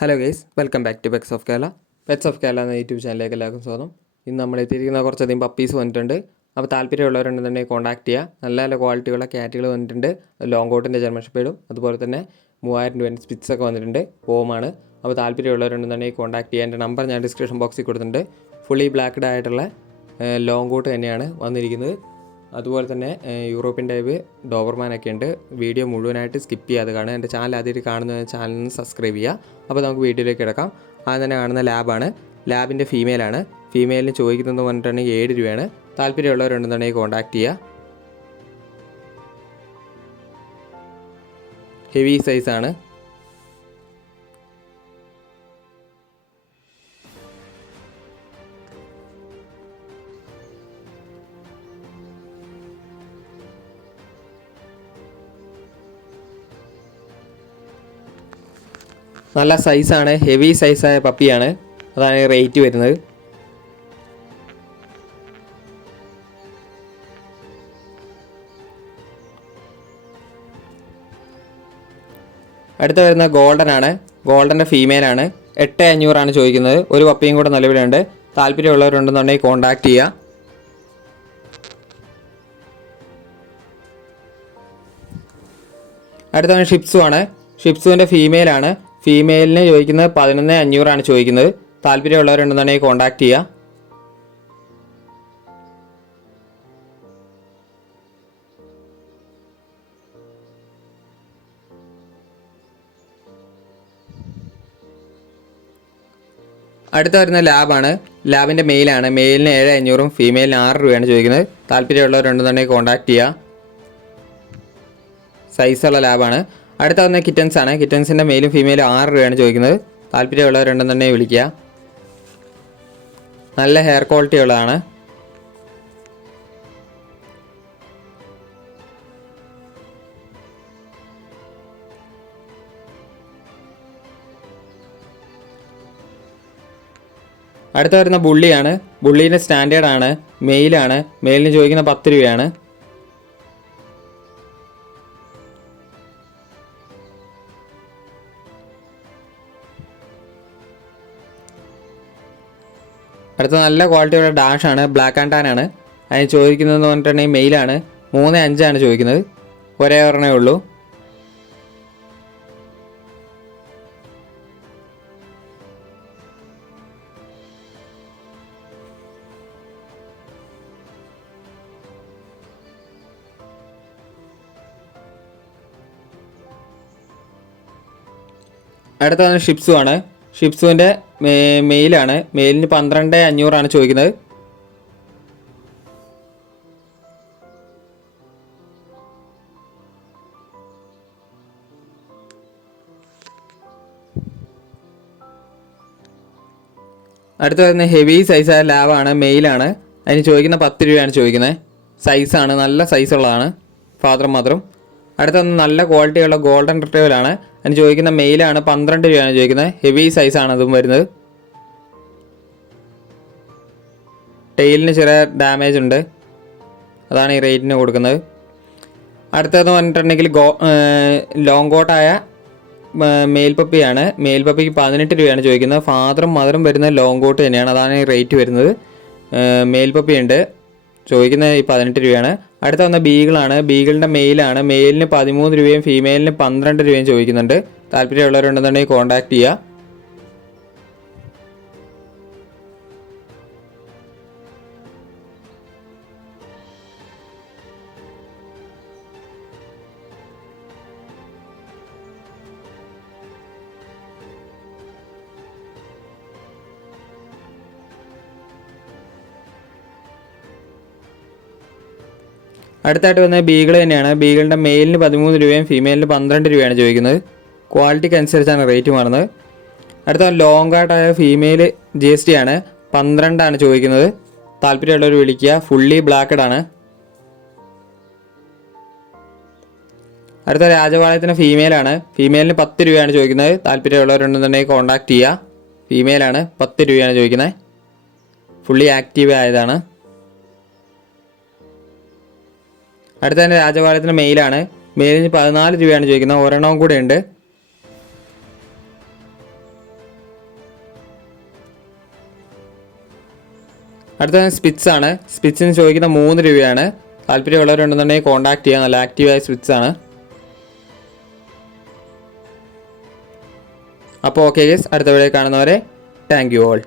Hello guys, welcome back to pets of Kerala. Pets of Kerala എന്ന YouTube ചാനലിലേക്ക് എല്ലാവർക്കും സ്വാഗതം. ഇന്ന് നമ്മൾ എത്തിയിരിക്കുന്ന കുറച്ചധികം പപ്പീസ് വന്നിട്ടുണ്ട്. അപ്പോൾ താല്പര്യമുള്ളവരുണ്ടെന്നുണ്ടെങ്കിൽ കോൺടാക്ട് ചെയ്യുക. നല്ല നല്ല ക്വാളിറ്റിയുള്ള ക്യാറ്റുകൾ വന്നിട്ടുണ്ട്. ലോങ് കോട്ടിൻ്റെ ജർമ്മൻ ഷെപ്പേർഡും അതുപോലെ തന്നെ 3000 രൂപ സ്പിറ്റ്സൊക്കെ വന്നിട്ടുണ്ട്. പോമാണ്. അപ്പോൾ താല്പര്യമുള്ളവരുണ്ടെന്നുണ്ടെങ്കിൽ കോൺടാക്ട് ചെയ്യുക. എൻ്റെ നമ്പർ ഞാൻ ഡിസ്ക്രിപ്ഷൻ ബോക്സിൽ കൊടുത്തിട്ടുണ്ട്. ഫുള്ളി ബ്ലാക്ക്ഡ് ആയിട്ടുള്ള ലോങ് കോട്ട് തന്നെയാണ് വന്നിരിക്കുന്നത്. അതുപോലെ തന്നെ യൂറോപ്യൻ ടൈപ്പ് ഡോബർമാനൊക്കെ ഉണ്ട്. വീഡിയോ മുഴുവനായിട്ട് സ്കിപ്പ് ചെയ്യാതെ കാണുക. എൻ്റെ ചാനൽ ആദ്യമായിട്ട് കാണുന്ന ചാനലിന് സബ്സ്ക്രൈബ് ചെയ്യുക. അപ്പോൾ നമുക്ക് വീഡിയോയിലേക്ക് കിടക്കാം. ആദ്യം തന്നെ കാണുന്ന ലാബാണ്. ലാബിൻ്റെ ഫീമെയിലാണ്. ഫീമെയിലിന് ചോദിക്കുന്നത് പറഞ്ഞിട്ടുണ്ടെങ്കിൽ 7 രൂപയാണ്. താല്പര്യമുള്ളവരുണ്ടെന്നുണ്ടെങ്കിൽ കോൺടാക്ട് ചെയ്യുക. ഹെവി സൈസാണ്. നല്ല സൈസാണ്. ഹെവി സൈസായ പപ്പിയാണ്. അതാണ് റേറ്റ് വരുന്നത്. അടുത്ത വരുന്ന ഗോൾഡൻ ആണ്. ഗോൾഡൻ്റെ ഫീമെയിലാണ്. 8500 ചോദിക്കുന്നത്. ഒരു പപ്പിയും കൂടെ നിലവിലുണ്ട്. താല്പര്യമുള്ളവരുണ്ടെന്നുണ്ടെങ്കിൽ കോൺടാക്ട് ചെയ്യുക. അടുത്ത ഷിപ്സു ആണ്. ഷിപ്സുവിൻ്റെ ഫീമെയിലാണ്. ഫീമെയിലിന് ചോദിക്കുന്നത് 11,500 ചോദിക്കുന്നത്. താല്പര്യമുള്ളവരുണ്ടെന്നുണ്ടെങ്കിൽ കോൺടാക്ട് ചെയ്യുക. അടുത്ത വരുന്ന ലാബാണ്. ലാബിൻ്റെ മെയിലാണ്. മെയിലിന് 7,500, ഫീമെയിലിന് 6 രൂപയാണ് ചോദിക്കുന്നത്. താല്പര്യമുള്ളവരുണ്ടെന്നുണ്ടെങ്കിൽ കോൺടാക്ട് ചെയ്യുക. സൈസുള്ള ലാബാണ്. അടുത്ത വന്ന കിറ്റൻസ് ആണ്. കിറ്റൻസിൻ്റെ മെയിലും ഫീമെയിലും 6 രൂപയാണ് ചോദിക്കുന്നത്. താല്പര്യമുള്ളവരുണ്ടെന്നുണ്ടെങ്കിൽ വിളിക്കുക. നല്ല ഹെയർ ക്വാളിറ്റി ഉള്ളതാണ്. അടുത്ത വരുന്ന ബുള്ളിയാണ്. ബുള്ളീൻ്റെ സ്റ്റാൻഡേർഡാണ്. മെയിലാണ്. മെയിലിന് ചോദിക്കുന്ന 10 രൂപയാണ്. അടുത്ത നല്ല ക്വാളിറ്റിയുള്ള ഡാഷാണ്. ബ്ലാക്ക് ആൻഡ് ടാൻ ആണ്. അതിന് ചോദിക്കുന്നതെന്ന് പറഞ്ഞിട്ടുണ്ടെങ്കിൽ മെയിലാണ്. 3,500 ചോദിക്കുന്നത്. ഒരേ ഒരെണ്ണേ ഉള്ളൂ. അടുത്ത ഷിപ്സു ആണ്. ഷിപ്സുവിൻ്റെ മെയിലാണ്. മെയിലിന് 12,500 ചോദിക്കുന്നത്. അടുത്ത വരുന്ന ഹെവി സൈസായ ലാബാണ്. മെയിലാണ്. അതിന് ചോദിക്കുന്ന 10 രൂപയാണ് ചോദിക്കുന്നത്. സൈസാണ്. നല്ല സൈസുള്ളതാണ്. ഫാദർ മാത്രം. അടുത്ത നല്ല ക്വാളിറ്റിയുള്ള ഗോൾഡൻ റിട്രീവലാണ്. അതിന് ചോദിക്കുന്ന മെയിലാണ്. 12 രൂപയാണ് ചോദിക്കുന്നത്. ഹെവി സൈസാണ് അതും വരുന്നത്. ടെയിലിന് ചെറിയ ഡാമേജ് ഉണ്ട്. അതാണ് ഈ റേറ്റിന് കൊടുക്കുന്നത്. അടുത്തതെന്ന് പറഞ്ഞിട്ടുണ്ടെങ്കിൽ ലോങ് കോട്ടായ മെയിൽ പപ്പിയാണ്. മെയിൽ പപ്പിക്ക് 18 രൂപയാണ് ചോദിക്കുന്നത്. ഫാദറും മദറും വരുന്ന ലോങ് കോട്ട് തന്നെയാണ്. അതാണ് ഈ റേറ്റ് വരുന്നത്. മെയിൽ പപ്പി ഉണ്ട്. ചോദിക്കുന്നത് ഈ 18 രൂപയാണ്. അടുത്ത വന്ന ബീഗിളാണ്. ബീഗിളിൻ്റെ മെയിലാണ്. മെയിലിന് 13 രൂപയും ഫീമെയിലിന് 12 രൂപയും ചോദിക്കുന്നുണ്ട്. താല്പര്യമുള്ളവരുണ്ടെന്നുണ്ടെങ്കിൽ കോൺടാക്ട് ചെയ്യുക. അടുത്തായിട്ട് വന്നത് ബീഗിൾ തന്നെയാണ്. ബീഗിളിൻ്റെ മെയിലിന് 13 രൂപയും ഫീമെയിലിന് 12 രൂപയാണ് ചോദിക്കുന്നത്. ക്വാളിറ്റിക്ക് അനുസരിച്ചാണ് റേറ്റ് മാറുന്നത്. അടുത്ത ലോങ് ആയിട്ടായ ഫീമെയിൽ GST ആണ്. 12 ചോദിക്കുന്നത്. താല്പര്യമുള്ളവർ വിളിക്കുക. ഫുള്ളി ബ്ലാക്കഡ് ആണ്. അടുത്ത രാജപാളയത്തിന് ഫീമെയിലാണ്. ഫീമെയിലിന് 10 രൂപയാണ് ചോദിക്കുന്നത്. താല്പര്യമുള്ളവരുണ്ടെന്നുണ്ടെങ്കിൽ കോൺടാക്ട് ചെയ്യുക. ഫീമെയിലാണ്. 10 രൂപയാണ് ചോദിക്കുന്നത്. ഫുള്ളി ആക്റ്റീവ് ആയതാണ്. അടുത്ത തന്നെ രാജപാളയത്തിന് മെയിലാണ്. മെയിലിന് 14 രൂപയാണ് ചോദിക്കുന്നത്. ഒരെണ്ണവും കൂടെ ഉണ്ട്. അടുത്ത സ്പിറ്റ്സ് ആണ്. സ്പിറ്റ്സിന് ചോദിക്കുന്ന 3 രൂപയാണ്. താല്പര്യമുള്ളവരുണ്ടെന്നുണ്ടെങ്കിൽ കോൺടാക്ട് ചെയ്യുക. നല്ല ആക്റ്റീവായ സ്പിറ്റ്സ് ആണ്. അപ്പോൾ ഓക്കെ ഗൈസ്, അടുത്ത വീഡിയോ കാണുന്നവരെ താങ്ക് യു ഓൾ.